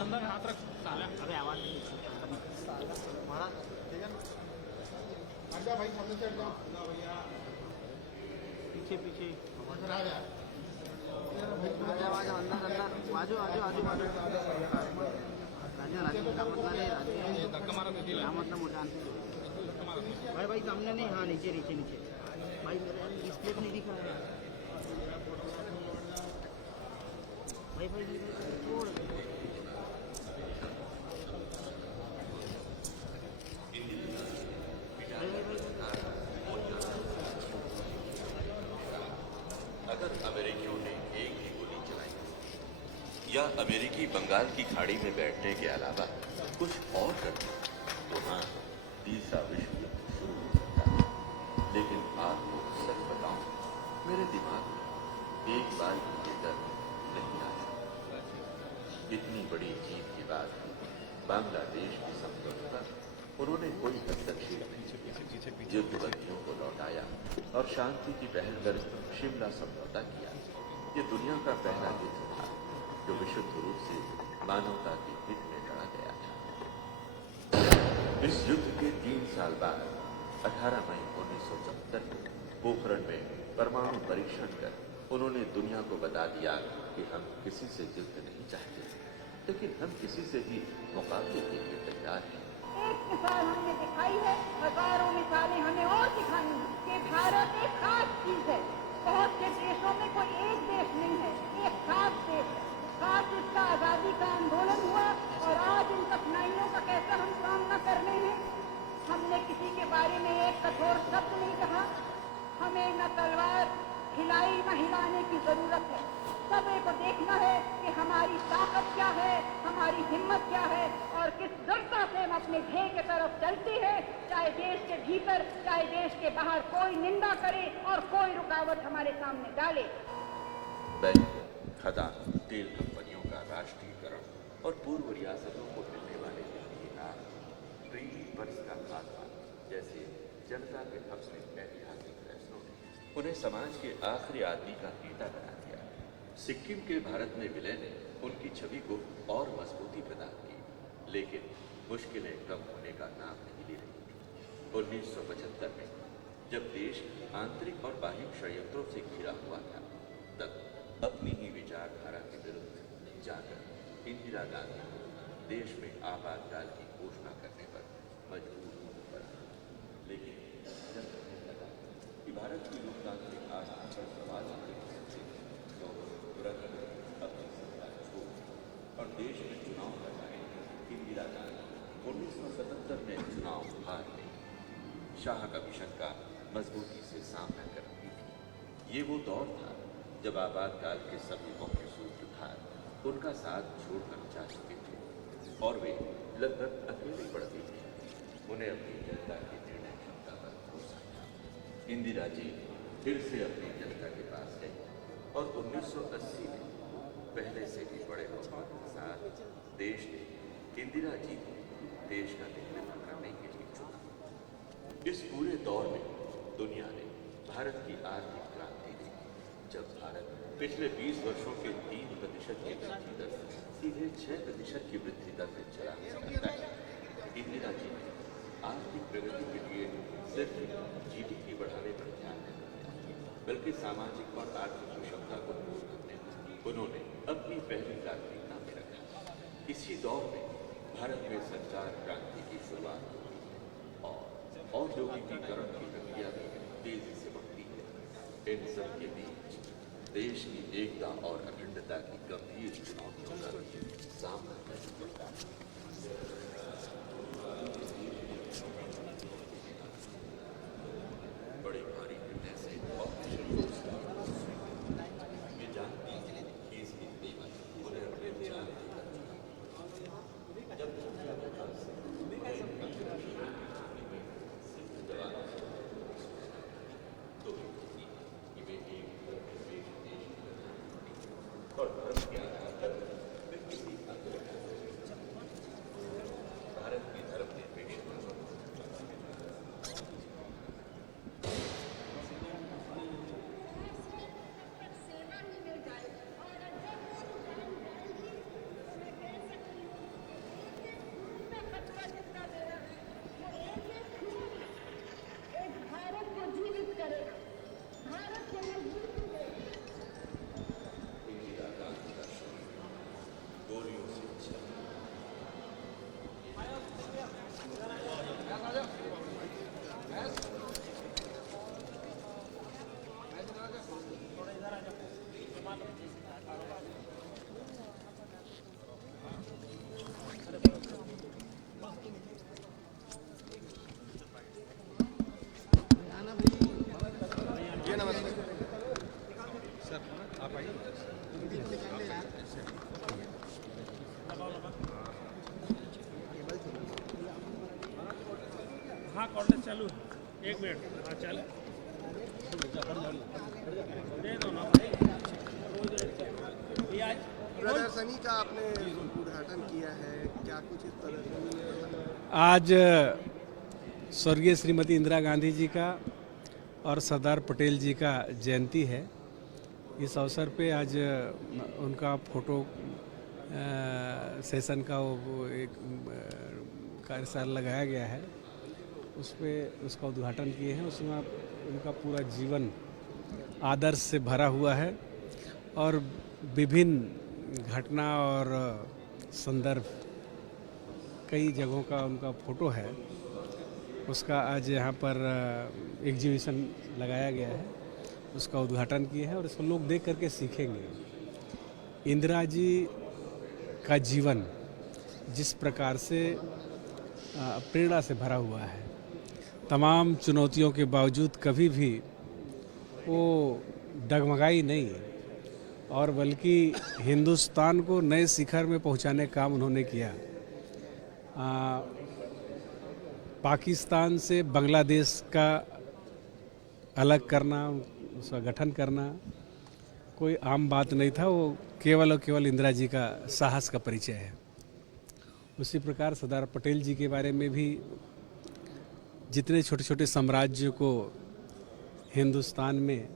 अंदर हाथ रख साला। अरे आवाज नहीं हमारा ठीक है ना? हट जा भाई, सामने से हट जाओ भैया। पीछे पीछे अंदर आ जा। आवाज अंदर अंदर आजू आजू आजू आजू राजा राजा का मतलब है राजा धक्का मारा दीदी क्या मतलब मोटा भाई भाई सामने नहीं, हाँ नीचे नीचे नीचे भाई मेरे डिस्प्ले पे नहीं दिखा है भाई भाई छोड़ अगर अमेरिकियों ने एक ही गोली चलाई या अमेरिकी बंगाल की खाड़ी में बैठने के अलावा कुछ और करते तो हाँ, तीसरा विश्व युद्ध शुरू हो सकता। लेकिन आपको सच बताऊं, मेरे दिमाग में एक बार भी ये डर नहीं आया। इतनी बड़ी जीत के बाद बांग्लादेश की समझौते पर उन्होंने कोई हस्तक्षेप नहीं किया, युद्धबंदियों को लौटाया और शांति की पहल कर शिमला समझौता किया। ये दुनिया का पहला युद्ध था जो विशुद्ध रूप से मानवता के हित में लड़ा गया था। इस युद्ध के 3 साल बाद 18 मई 1974 में पोखरण में परमाणु परीक्षण कर उन्होंने दुनिया को बता दिया कि हम किसी से युद्ध नहीं चाहते, लेकिन हम किसी से भी मुकाबले के लिए तैयार हैं। एक मिसाल हमने दिखाई है, हजारों मिसालें हमें और दिखानी है कि भारत एक खास चीज है। बहुत से देशों में कोई एक देश नहीं है, एक खास देश है। खास इसका आजादी का आंदोलन हुआ और आज इन कठिनाइयों का कैसे हम सामना कर रहे हैं। हमने किसी के बारे में एक कठोर शब्द नहीं कहा। हमें न तलवार हिलाई न हिलाने की जरूरत है। सबे को देखना है कि हमारी ताकत क्या है, हमारी हिम्मत क्या है और किस दृढ़ता से हम अपने ध्येय की तरफ चलते हैं। चाहे देश के भीतर चाहे देश के बाहर कोई निंदा करे और कोई रुकावट हमारे सामने डाले। बैंक, खदान, तेल कंपनियों का राष्ट्रीयकरण और पूर्व रियासतों को मिलने वाले बिजली लाभ, ट्रेन बस का खात्मा जैसे जनता के हक में ऐतिहासिक फैसलों ने उन्हें समाज के आखिरी आदमी का नेता बना दिया। सिक्किम के भारत में विलय ने उनकी छवि को और मजबूती प्रदान की, लेकिन मुश्किलें कम होने का नाम नहीं ले रही थी। 1975 में जब देश आंतरिक और बाह्य षड्यंत्रों से घिरा हुआ था, तब अपनी ही विचारधारा के विरुद्ध जाकर इंदिरा गांधी को देश में आपातकाल की घोषणा करने पर मजबूर होना पड़ा। लेकिन जब उन्हें लगा कि भारत की लोकतांत्रिक आस्था पर सवाल उठे तो तुरंत अपनी सरकार छोड़ और देश में चुनाव करवाए। इंदिरा गांधी 1977 में चुनाव हार गई। शाह कमीशन का मजबूती से सामना कर रही थी। ये वो दौर था जब आपातकाल के सभी मुख्य सूत्रधार उनका साथ छोड़कर जा चुके थे और वे लगभग अकेले पड़ते थे। उन्हें अपनी जनता की निर्णय क्षमता पर भरोसा था। इंदिरा जी फिर से अपनी जनता के पास गई और 1980 में पहले से भी बड़े बहुमत के साथ देश ने इंदिरा जी को देश का नेतृत्व करने के लिए चुना। इस पूरे दौर में दुनिया ने भारत की आर्थिक क्रांति देखी, जब भारत पिछले 20 वर्षों के 3% की वृद्धि दर से सीधे 6% की वृद्धि दर से चला करता है। इंदिरा जी ने आर्थिक प्रगति के लिए सिर्फ जीडीपी बढ़ाने पर ध्यान नहीं दिया, बल्कि सामाजिक और आर्थिक विषमता को दूर करने उन्होंने अपनी पहली प्राथमिकता में रखा। इसी दौर में भारत में संचार क्रांति की शुरुआत होती है और औद्योगिकीकरण की प्रक्रिया भी तेजी से बढ़ती है। इन सब के बीच देश की एकता और अखंडता की गंभीर चुनौतियों का सामना करना पड़ता है। बड़े भारी निर्णय से ऑपरेशन ये जानती है कि इसकी कीमत उन्हें अपने जान जब तो कि वे एक और धर्म के आधार पर वे किसी हाँ कॉलेज चालू है 1 मिनट हाँ चल दे दो ना भाई ये आज प्रदर्शनी का आपने उद्घाटन किया है, क्या कुछ इस प्रदर्शनी में? आज स्वर्गीय श्रीमती इंदिरा गांधी जी का और सरदार पटेल जी का जयंती है। इस अवसर पे आज उनका फोटो सेशन का वो एक कार्यशाला लगाया गया है, उस पर उसका उद्घाटन किए हैं। उसमें उनका पूरा जीवन आदर्श से भरा हुआ है और विभिन्न घटना और संदर्भ कई जगहों का उनका फोटो है। उसका आज यहाँ पर एग्जीबिशन लगाया गया है, उसका उद्घाटन किए हैं और इसको लोग देख करके सीखेंगे। इंदिरा जी का जीवन जिस प्रकार से प्रेरणा से भरा हुआ है, तमाम चुनौतियों के बावजूद कभी भी वो डगमगाई नहीं और बल्कि हिंदुस्तान को नए शिखर में पहुंचाने का काम उन्होंने किया। पाकिस्तान से बांग्लादेश का अलग करना, उसका गठन करना कोई आम बात नहीं था, वो केवल और केवल इंदिरा जी का साहस का परिचय है। उसी प्रकार सरदार पटेल जी के बारे में भी जितने छोटे छोटे साम्राज्य को हिंदुस्तान में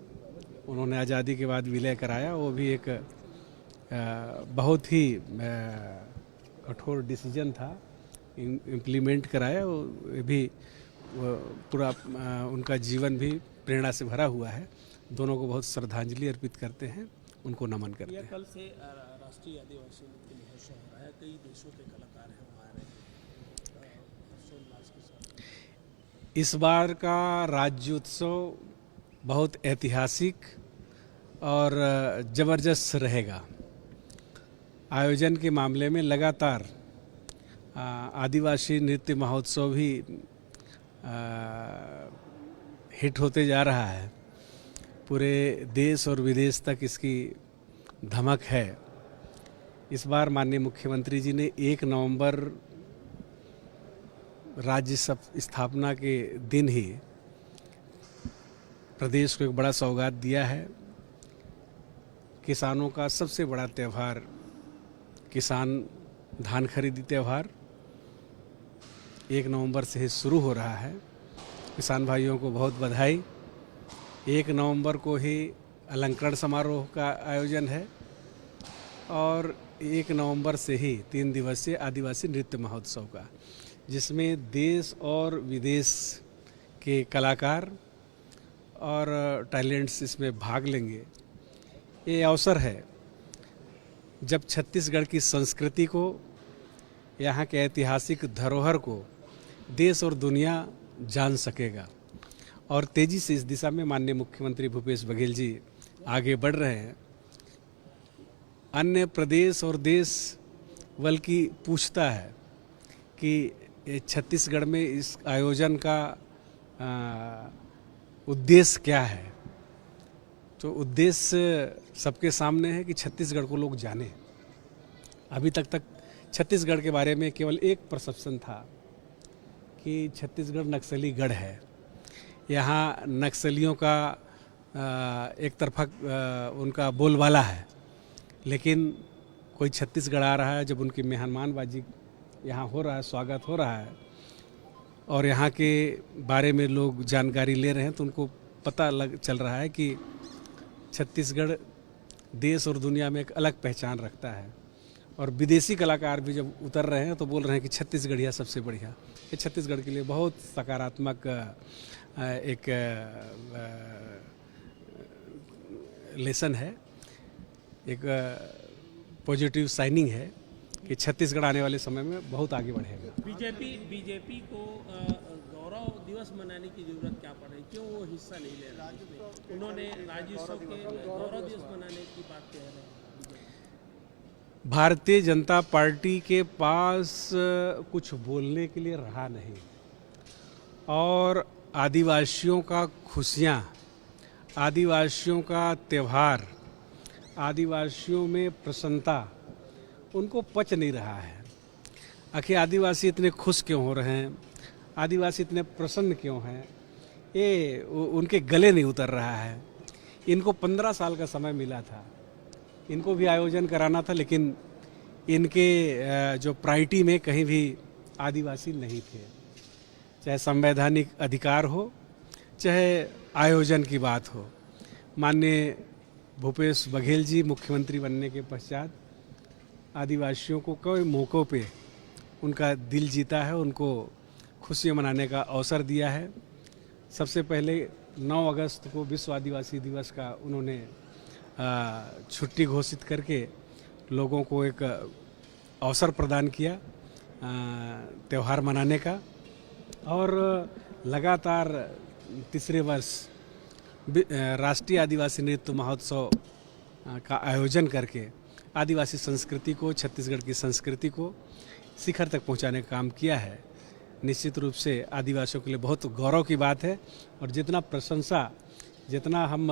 उन्होंने आज़ादी के बाद विलय कराया, वो भी एक बहुत ही कठोर डिसीजन था, इम्प्लीमेंट कराया। वो भी पूरा उनका जीवन भी प्रेरणा से भरा हुआ है। दोनों को बहुत श्रद्धांजलि अर्पित करते हैं, उनको नमन करते हैं। कल से राष्ट्रीय आदिवासी नृत्य महोत्सव हो रहा है, कई देशों के कलाकार हैं वहाँ आ रहे हैं हर्षोल्लास के साथ। इस बार का राज्योत्सव बहुत ऐतिहासिक और ज़बरदस्त रहेगा। आयोजन के मामले में लगातार आदिवासी नृत्य महोत्सव भी हिट होते जा रहा है। पूरे देश और विदेश तक इसकी धमक है। इस बार माननीय मुख्यमंत्री जी ने 1 नवंबर राज्य स्थापना के दिन ही प्रदेश को एक बड़ा सौगात दिया है। किसानों का सबसे बड़ा त्यौहार किसान धान खरीदी त्यौहार 1 नवंबर से ही शुरू हो रहा है। किसान भाइयों को बहुत बधाई। 1 नवंबर को ही अलंकरण समारोह का आयोजन है और 1 नवंबर से ही 3 दिवसीय आदिवासी नृत्य महोत्सव का, जिसमें देश और विदेश के कलाकार और टैलेंट्स इसमें भाग लेंगे। ये अवसर है जब छत्तीसगढ़ की संस्कृति को, यहाँ के ऐतिहासिक धरोहर को देश और दुनिया जान सकेगा। और तेजी से इस दिशा में माननीय मुख्यमंत्री भूपेश बघेल जी आगे बढ़ रहे हैं। अन्य प्रदेश और देश बल्कि पूछता है कि छत्तीसगढ़ में इस आयोजन का उद्देश्य क्या है। तो उद्देश्य सबके सामने है कि छत्तीसगढ़ को लोग जाने। अभी तक छत्तीसगढ़ के बारे में केवल एक परसेप्शन था कि छत्तीसगढ़ नक्सली गढ़ है। यहाँ नक्सलियों का एक तरफा उनका बोलबाला है, लेकिन कोई छत्तीसगढ़ आ रहा है, जब उनकी मेहमानबाजी यहाँ हो रहा है, स्वागत हो रहा है और यहाँ के बारे में लोग जानकारी ले रहे हैं, तो उनको पता चल रहा है कि छत्तीसगढ़ देश और दुनिया में एक अलग पहचान रखता है। और विदेशी कलाकार भी जब उतर रहे हैं तो बोल रहे हैं कि छत्तीसगढ़िया सबसे बढ़िया। ये छत्तीसगढ़ के लिए बहुत सकारात्मक एक लेसन है, एक पॉजिटिव साइनिंग है कि छत्तीसगढ़ आने वाले समय में बहुत आगे बढ़ेगा। बीजेपी को गौरव दिवस मनाने की जरूरत क्या पड़ रही, क्यों वो हिस्सा नहीं ले रहा? उन्होंने राज्योत्सव के गौरव दिवस मनाने की बात कह रहे हैं। भारतीय जनता पार्टी के पास कुछ बोलने के लिए रहा नहीं और आदिवासियों का खुशियाँ, आदिवासियों का त्यौहार, आदिवासियों में प्रसन्नता उनको पच नहीं रहा है। आखिर आदिवासी इतने खुश क्यों हो रहे हैं? आदिवासी इतने प्रसन्न क्यों हैं, ये उनके गले नहीं उतर रहा है। इनको 15 साल का समय मिला था, इनको भी आयोजन कराना था, लेकिन इनके जो प्रायोरिटी में कहीं भी आदिवासी नहीं थे। चाहे संवैधानिक अधिकार हो, चाहे आयोजन की बात हो। माननीय भूपेश बघेल जी मुख्यमंत्री बनने के पश्चात आदिवासियों को कई मौक़ों पे उनका दिल जीता है, उनको खुशियाँ मनाने का अवसर दिया है। सबसे पहले 9 अगस्त को विश्व आदिवासी दिवस का उन्होंने छुट्टी घोषित करके लोगों को एक अवसर प्रदान किया त्यौहार मनाने का, और लगातार तीसरे वर्ष राष्ट्रीय आदिवासी नृत्य महोत्सव का आयोजन करके आदिवासी संस्कृति को, छत्तीसगढ़ की संस्कृति को शिखर तक पहुंचाने का काम किया है। निश्चित रूप से आदिवासियों के लिए बहुत गौरव की बात है, और जितना प्रशंसा, जितना हम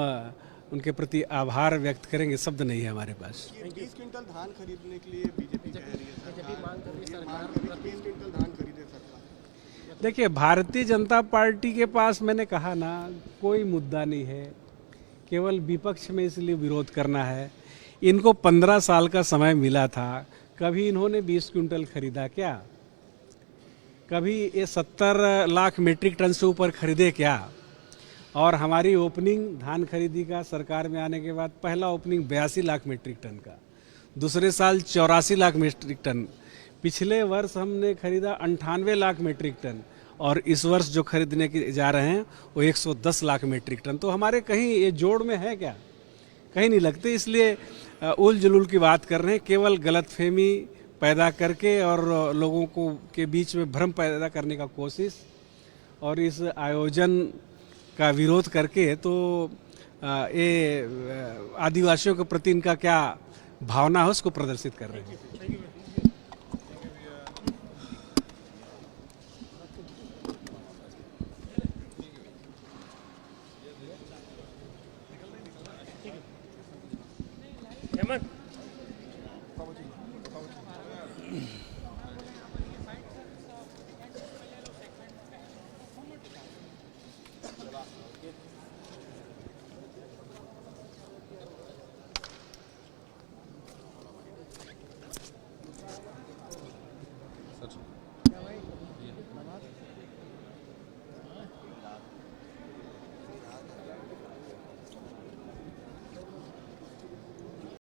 उनके प्रति आभार व्यक्त करेंगे, शब्द नहीं है हमारे पास। 20 क्विंटल धान खरीदने के लिए बीजेपी कह रही है, सरकार 20 क्विंटल धान खरीदे सरकार। देखिए, भारतीय जनता पार्टी के पास मैंने कहा ना, कोई मुद्दा नहीं है, केवल विपक्ष में इसलिए विरोध करना है। इनको 15 साल का समय मिला था, कभी इन्होंने 20 क्विंटल खरीदा क्या? कभी ये 70 लाख मीट्रिक टन से ऊपर खरीदे क्या? और हमारी ओपनिंग धान खरीदी का सरकार में आने के बाद पहला ओपनिंग 82 लाख मीट्रिक टन का, दूसरे साल 84 लाख मीट्रिक टन, पिछले वर्ष हमने खरीदा 98 लाख मीट्रिक टन, और इस वर्ष जो खरीदने की जा रहे हैं वो 110 लाख मीट्रिक टन। तो हमारे कहीं ये जोड़ में है क्या? कहीं नहीं लगते। इसलिए उल जुलूल की बात कर रहे हैं, केवल गलतफहमी पैदा करके और लोगों को के बीच में भ्रम पैदा करने का कोशिश, और इस आयोजन का विरोध करके तो ये आदिवासियों के प्रति इनका क्या भावना है उसको प्रदर्शित कर रहे हैं।